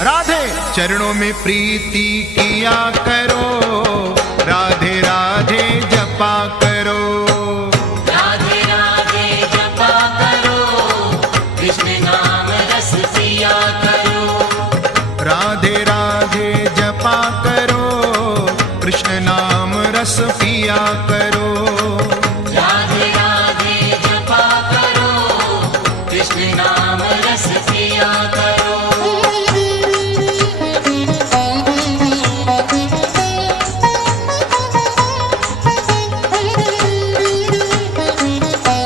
राधे चरणों में प्रीति किया करो, राधे राधे जपा करो, राधे राधे जपा करो, कृष्ण नाम रस पिया करो, राधे राधे जपा करो, कृष्ण नाम रस पिया करो।